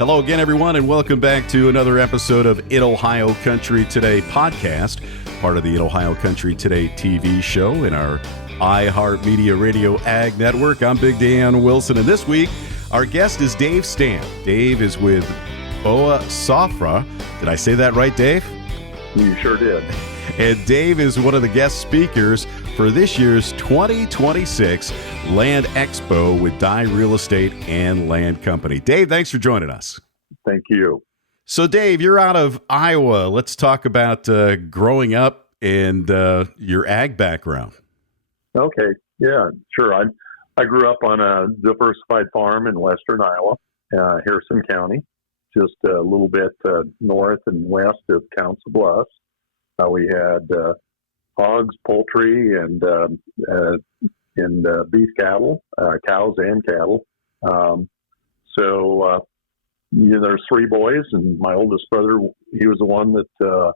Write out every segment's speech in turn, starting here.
Hello again, everyone, and welcome back to another episode of In Ohio Country Today podcast, part of the In Ohio Country Today TV show in our iHeartMedia Radio Ag Network. I'm Big Dan Wilson, and this week our guest is Dave Stamp. Dave is with Boa Safra. Did I say that right, Dave? You sure did. And Dave is one of the guest speakers for this year's 2026 Land Expo with Dye Real Estate and Land Company. Dave, thanks for joining us. Thank you. So, Dave, you're out of Iowa. Let's talk about growing up and your ag background. Okay. Yeah, sure. I grew up on a diversified farm in western Iowa, Harrison County, just a little bit north and west of Council Bluffs. We had hogs, poultry, and beef cattle, cows and cattle. There's three boys, and my oldest brother, he was the one that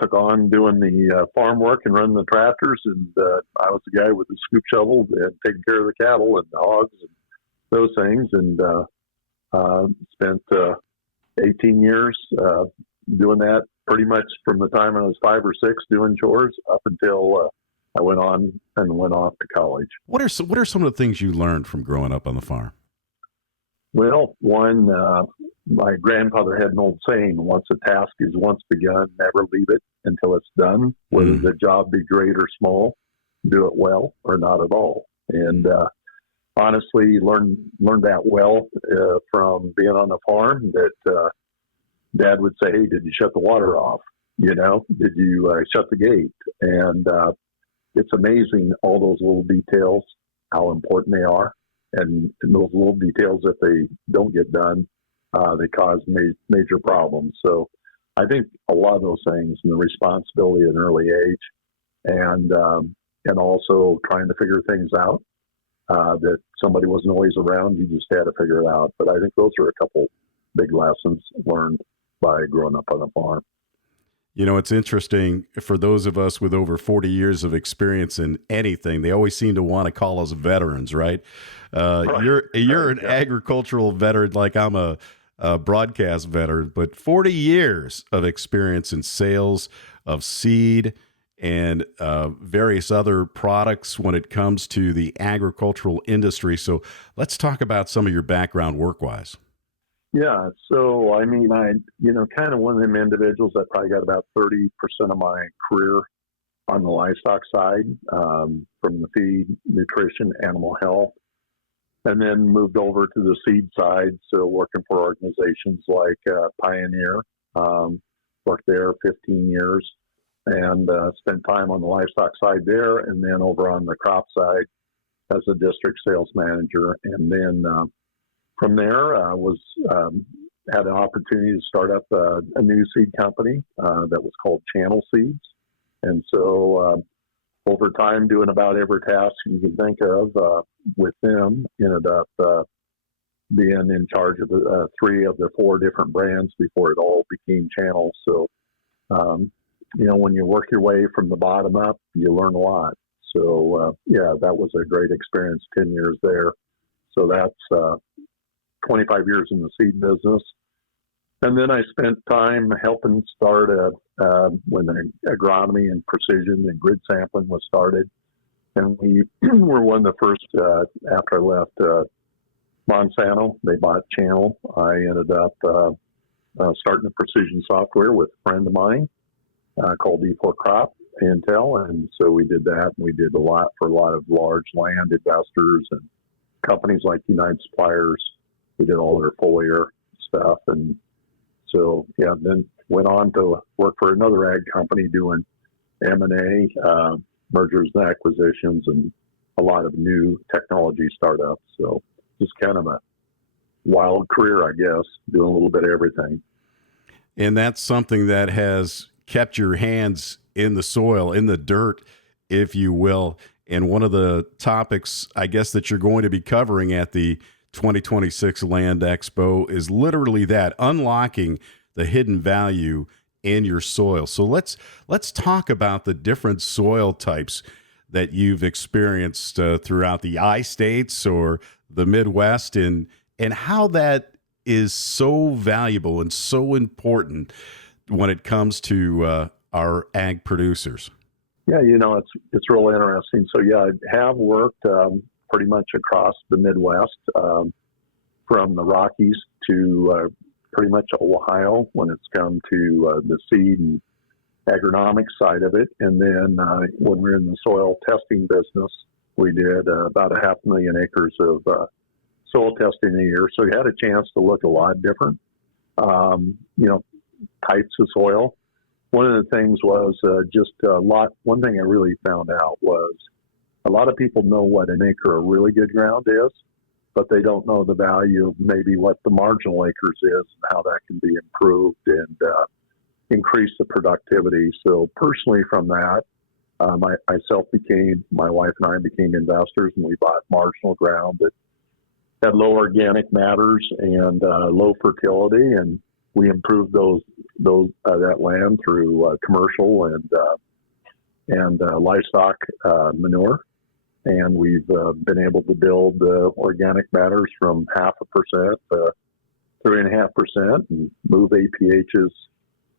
took on doing the farm work and running the tractors, and I was the guy with the scoop shovel and taking care of the cattle and the hogs and those things, and spent 18 years doing that pretty much from the time I was 5 or 6 doing chores up until I went off to college. What are some of the things you learned from growing up on the farm? Well, one, my grandfather had an old saying: once a task is once begun, never leave it until it's done. Whether the job be great or small, do it well or not at all. And honestly, learned that well from being on the farm. That Dad would say, "Hey, did you shut the water off? Did you shut the gate?" And it's amazing, all those little details, how important they are. And those little details, if they don't get done, they cause major problems. So I think a lot of those things, and the responsibility at an early age, and also trying to figure things out, that somebody wasn't always around, you just had to figure it out. But I think those are a couple big lessons learned by growing up on a farm. It's interesting for those of us with over 40 years of experience in anything. They always seem to want to call us veterans, right? Right. You're an agricultural veteran, like I'm a broadcast veteran, but 40 years of experience in sales of seed and various other products when it comes to the agricultural industry. So let's talk about some of your background work-wise. Yeah. So, I kind of one of them individuals that probably got about 30% of my career on the livestock side, from the feed, nutrition, animal health, and then moved over to the seed side. So working for organizations like Pioneer, worked there 15 years and spent time on the livestock side there, and then over on the crop side as a district sales manager. And then from there, I had an opportunity to start up a new seed company that was called Channel Seeds. And so over time, doing about every task you can think of with them, ended up being in charge of 3 of the 4 different brands before it all became Channel. So, when you work your way from the bottom up, you learn a lot. So, that was a great experience, 10 years there. So that's 25 years in the seed business. And then I spent time helping start when the agronomy and precision and grid sampling was started. And we were one of the first, after I left Monsanto, they bought Channel. I ended up starting the precision software with a friend of mine called E4 Crop Intel. And so we did that. And we did a lot for a lot of large land investors and companies like United Suppliers. We did all their foliar stuff. And so, then went on to work for another ag company doing M&A, mergers and acquisitions, and a lot of new technology startups. So just kind of a wild career, I guess, doing a little bit of everything. And that's something that has kept your hands in the soil, in the dirt, if you will. And one of the topics, I guess, that you're going to be covering at the 2026 Land Expo is literally that, unlocking the hidden value in your soil. So let's talk about the different soil types that you've experienced throughout the I-states or the Midwest, and how that is so valuable and so important when it comes to our ag producers? Yeah, it's really interesting. So yeah, I have worked pretty much across the Midwest, from the Rockies to pretty much Ohio when it's come to the seed and agronomic side of it. And then when we were in the soil testing business, we did about 500,000 acres of soil testing a year. So we had a chance to look at a lot of different, types of soil. One of the things was one thing I really found out was a lot of people know what an acre of really good ground is, but they don't know the value of maybe what the marginal acres is and how that can be improved and increase the productivity. So personally from that, my wife and I became investors, and we bought marginal ground that had low organic matters and low fertility, and we improved that land through commercial and livestock manure. And we've been able to build organic matters from 0.5% to 3.5% and move APHs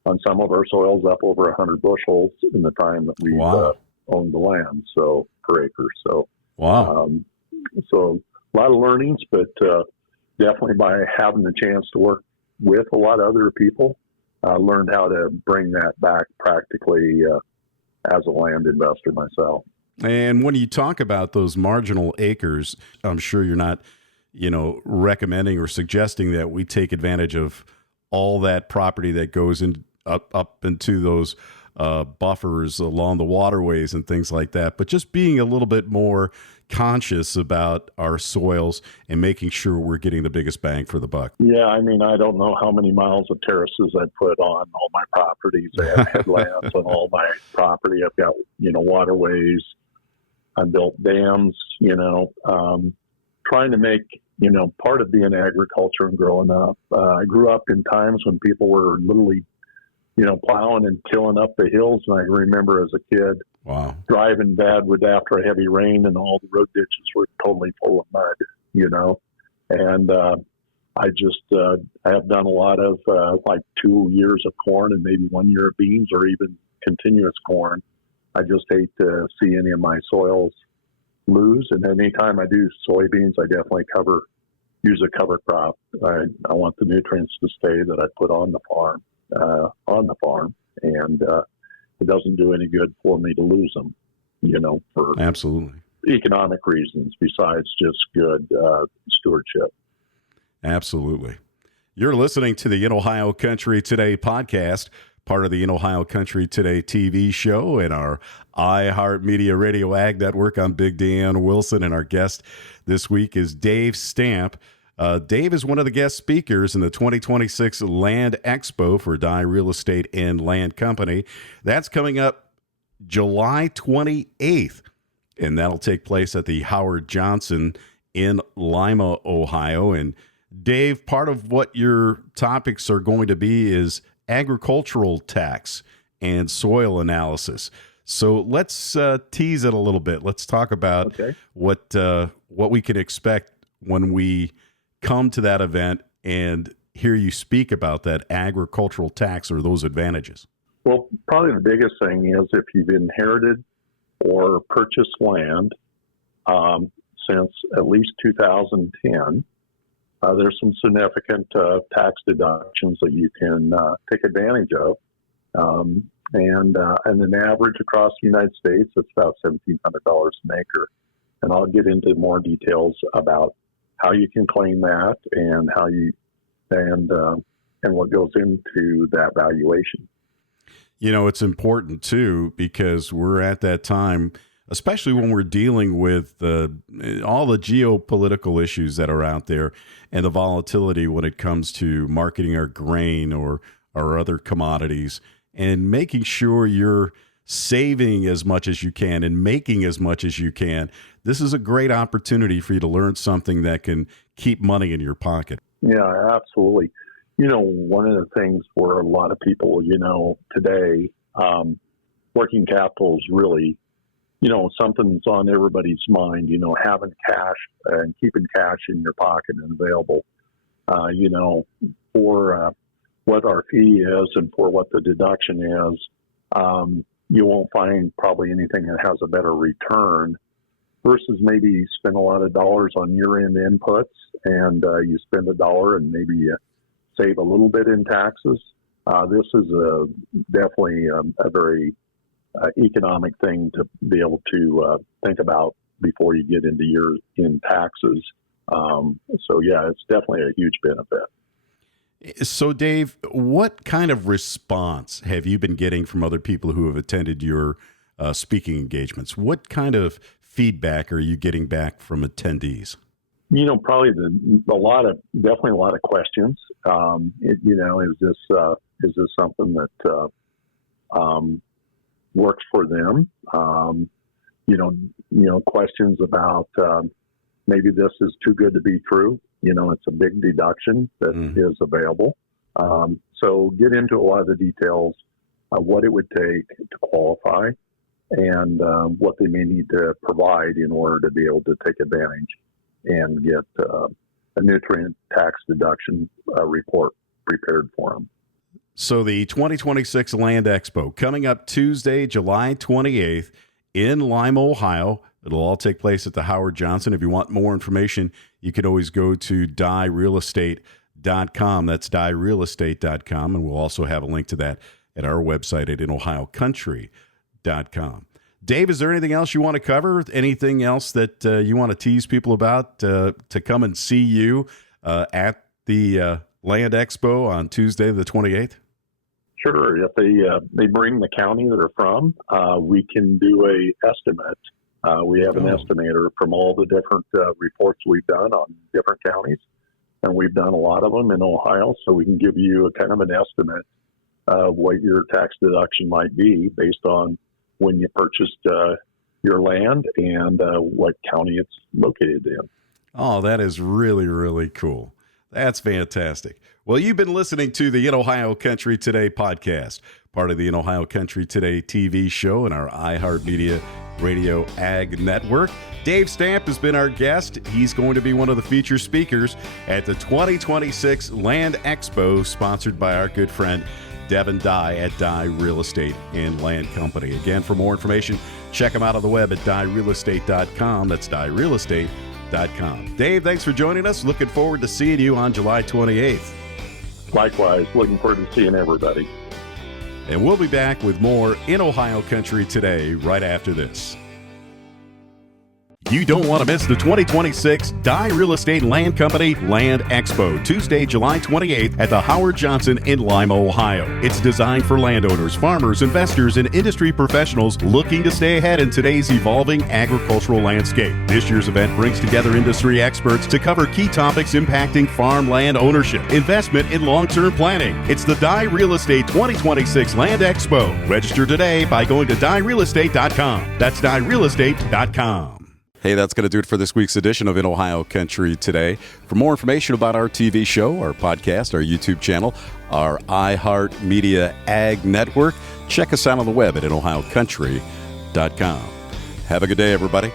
on some of our soils up over 100 bushels in the time that we've owned the land, so per acre. So, so a lot of learnings, but definitely by having the chance to work with a lot of other people, learned how to bring that back practically as a land investor myself. And when you talk about those marginal acres, I'm sure you're not, recommending or suggesting that we take advantage of all that property that goes in up into those buffers along the waterways and things like that, but just being a little bit more conscious about our soils and making sure we're getting the biggest bang for the buck. Yeah, I don't know how many miles of terraces I put on all my properties. I have headlands on all my property. I've got, waterways. I built dams, trying to make, part of being agriculture and growing up. I grew up in times when people were literally, plowing and tilling up the hills. And I remember as a kid, driving after a heavy rain, and all the road ditches were totally full of mud, and I have done a lot of like 2 years of corn and maybe 1 year of beans or even continuous corn. I just hate to see any of my soils lose. And anytime I do soybeans, I definitely use a cover crop. I want the nutrients to stay that I put on the farm, and it doesn't do any good for me to lose them, for absolutely economic reasons besides just good stewardship. Absolutely. You're listening to the In Ohio Country Today podcast, part of the In Ohio Country Today TV show and our iHeartMedia Radio Ag Network. I'm Big Dan Wilson, and our guest this week is Dave Stamp. Dave is one of the guest speakers in the 2026 Land Expo for Dye Real Estate and Land Company. That's coming up July 28th, and that'll take place at the Howard Johnson in Lima, Ohio. And Dave, part of what your topics are going to be is agricultural tax and soil analysis. So let's tease it a little bit. Let's talk about what we can expect when we come to that event and hear you speak about that agricultural tax or those advantages. Well, probably the biggest thing is if you've inherited or purchased land since at least 2010, there's some significant tax deductions that you can take advantage of. And an average across the United States, it's about $1,700 an acre. And I'll get into more details about how you can claim that and and what goes into that valuation. It's important too, because we're at that time, especially when we're dealing with all the geopolitical issues that are out there and the volatility when it comes to marketing our grain or our other commodities, and making sure you're saving as much as you can and making as much as you can. This is a great opportunity for you to learn something that can keep money in your pocket. Yeah, absolutely. One of the things for a lot of people, today, working capital is really, something that's on everybody's mind, having cash and keeping cash in your pocket and available. for what our fee is and for what the deduction is, you won't find probably anything that has a better return versus maybe spend a lot of dollars on year-end inputs and you spend $1 and maybe you save a little bit in taxes. This is definitely a very economic thing to be able to think about before you get into year-end taxes. It's definitely a huge benefit. So, Dave, what kind of response have you been getting from other people who have attended your speaking engagements? What kind of feedback are you getting back from attendees? Probably definitely a lot of questions. Is this something that works for them? Questions about maybe this is too good to be true. It's a big deduction that is available. So get into a lot of the details of what it would take to qualify and what they may need to provide in order to be able to take advantage and get a nutrient tax deduction report prepared for them. So the 2026 Land Expo coming up Tuesday, July 28th in Lima, Ohio. It'll all take place at the Howard Johnson. If you want more information, you can always go to dierealestate.com. That's dierealestate.com. And we'll also have a link to that at our website at inohiocountry.com. Dave, is there anything else you want to cover? Anything else that you want to tease people about to come and see you at the Land Expo on Tuesday, the 28th? Sure. If they bring the county that they're from, we can do a estimate. We have an estimator from all the different reports we've done on different counties, and we've done a lot of them in Ohio, so we can give you a kind of an estimate of what your tax deduction might be based on when you purchased your land and what county it's located in. Oh, that is really, really cool. That's fantastic. Well, you've been listening to the In Ohio Country Today podcast, part of the In Ohio Country Today TV show and our iHeartMedia Radio Ag Network. Dave Stamp has been our guest. He's going to be one of the featured speakers at the 2026 Land Expo, sponsored by our good friend Devin Dye at Dye Real Estate and Land Company. Again, for more information, check them out on the web at dyerealestate.com. That's dyerealestate.com. Dave, thanks for joining us. Looking forward to seeing you on July 28th. Likewise, looking forward to seeing everybody. And we'll be back with more In Ohio Country Today right after this. You don't want to miss the 2026 Dye Real Estate Land Company Land Expo, Tuesday, July 28th at the Howard Johnson in Lima, Ohio. It's designed for landowners, farmers, investors, and industry professionals looking to stay ahead in today's evolving agricultural landscape. This year's event brings together industry experts to cover key topics impacting farmland ownership, investment, and long-term planning. It's the Dye Real Estate 2026 Land Expo. Register today by going to dyerealestate.com. That's dyerealestate.com. Hey, that's going to do it for this week's edition of In Ohio Country Today. For more information about our TV show, our podcast, our YouTube channel, our iHeartMedia Ag Network, check us out on the web at inohiocountry.com. Have a good day, everybody.